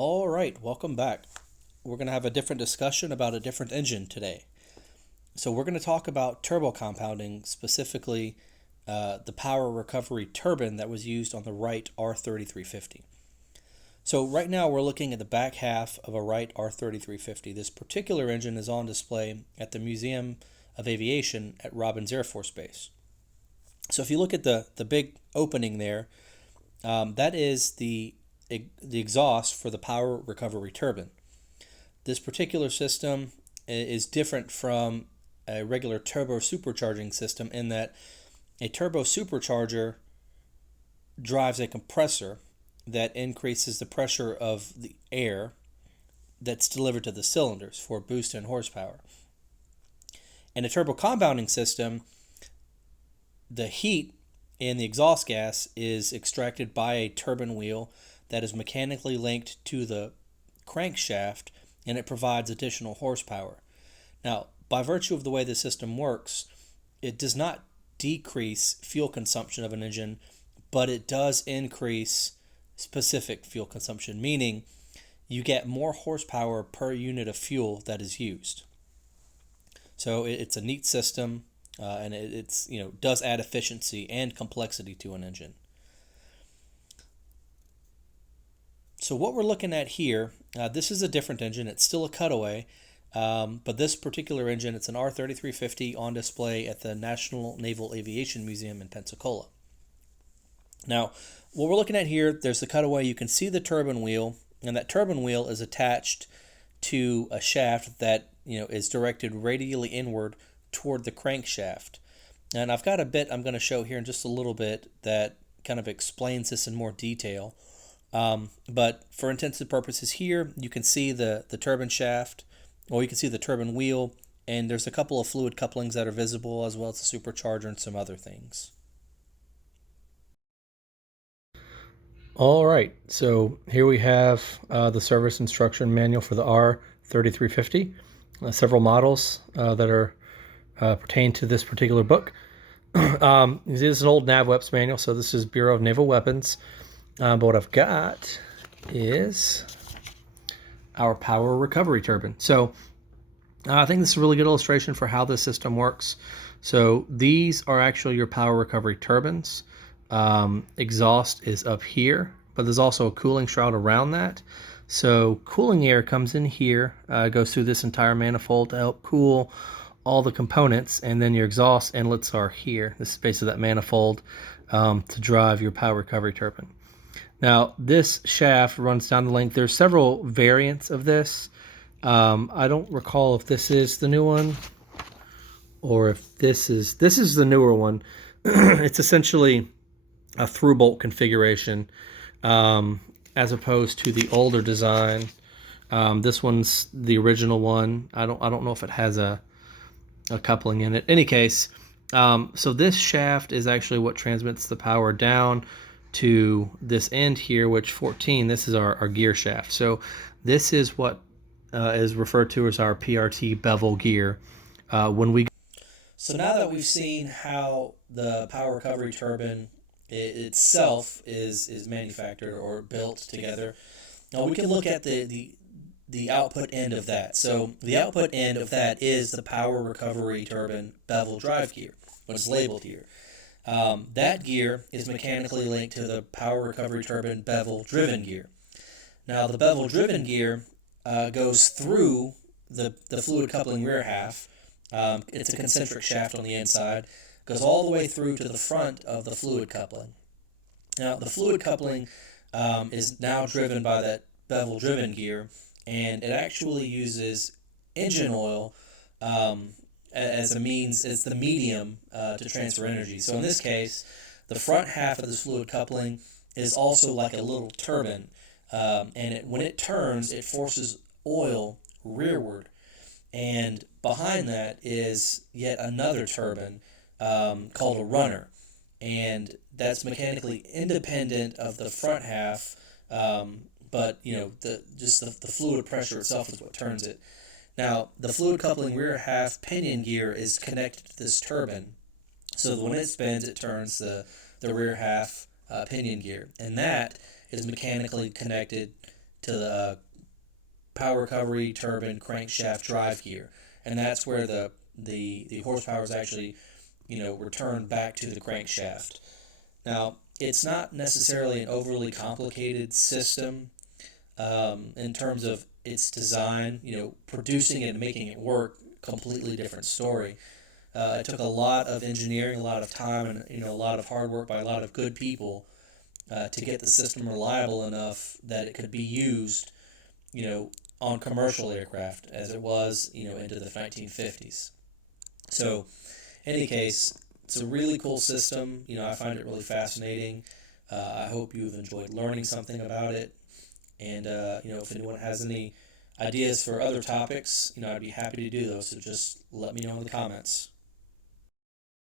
All right, welcome back. We're going to have a different discussion about a different engine today. So we're going to talk about turbo compounding, specifically the power recovery turbine that was used on the Wright R-3350. So right now we're looking at the back half of a Wright R-3350. This particular engine is on display at the Museum of Aviation at Robins Air Force Base. So if you look at the big opening there, that is the exhaust for the power recovery turbine. This particular system is different from a regular turbo supercharging system in that a turbo supercharger drives a compressor that increases the pressure of the air that's delivered to the cylinders for boost in horsepower. In a turbo compounding system, the heat in the exhaust gas is extracted by a turbine wheel that is mechanically linked to the crankshaft, and it provides additional horsepower. Now, by virtue of the way the system works, it does not decrease fuel consumption of an engine, but it does increase specific fuel consumption, meaning you get more horsepower per unit of fuel that is used. So it's a neat system, and it's does add efficiency and complexity to an engine. So what we're looking at here, this is a different engine. It's still a cutaway, but this particular engine, it's an R-3350 on display at the National Naval Aviation Museum in Pensacola. Now, what we're looking at here, there's the cutaway. You can see the turbine wheel, and that turbine wheel is attached to a shaft that is directed radially inward toward the crankshaft. And I've got a bit I'm going to show here in just a little bit that kind of explains this in more detail. But for intensive purposes here, you can see the turbine shaft, or you can see the turbine wheel, and there's a couple of fluid couplings that are visible, as well as the supercharger and some other things. All right, so here we have the service instruction manual for the R-3350. Several models that are pertain to this particular book. This is an old NavWeapons manual, so this is Bureau of Naval Weapons. But what I've got is our power recovery turbine. So I think this is a really good illustration for how this system works. So these are actually your power recovery turbines. Exhaust is up here, but there's also a cooling shroud around that. So cooling air comes in here, goes through this entire manifold to help cool all the components, and then your exhaust inlets are here. This is basically that manifold to drive your power recovery turbine. Now, this shaft runs down the length. There's several variants of this. I don't recall if this is the new one or if this is the newer one. It's essentially a through bolt configuration as opposed to the older design. This one's the original one. I don't know if it has a coupling in it. In any case, so this shaft is actually what transmits the power down to this end here, which 14, this is our gear shaft. So this is what is referred to as our PRT bevel gear. So now that we've seen how the power recovery turbine itself is manufactured or built together, now we can look at the output end of that. So the output end of that is the power recovery turbine bevel drive gear, what is labeled here. That gear is mechanically linked to the power recovery turbine bevel driven gear. Now the bevel driven gear goes through the fluid coupling rear half. It's a concentric shaft on the inside, goes all the way through to the front of the fluid coupling. Now the fluid coupling is now driven by that bevel driven gear, and it actually uses engine oil as the medium to transfer energy. So in this case, the front half of this fluid coupling is also like a little turbine, and when it turns, it forces oil rearward, and behind that is yet another turbine called a runner, and that's mechanically independent of the front half, but the fluid pressure itself is what turns it. Now, the fluid coupling rear half pinion gear is connected to this turbine, so when it spins, it turns the rear half pinion gear, and that is mechanically connected to the power recovery turbine crankshaft drive gear, and that's where the horsepower is actually returned back to the crankshaft. Now, it's not necessarily an overly complicated system in terms of its design. Producing it and making it work, completely different story. It took a lot of engineering, a lot of time, and a lot of hard work by a lot of good people to get the system reliable enough that it could be used, on commercial aircraft as it was, into the 1950s. So, in any case, it's a really cool system. I find it really fascinating. I hope you've enjoyed learning something about it. And, if anyone has any ideas for other topics, I'd be happy to do those. So just let me know in the comments.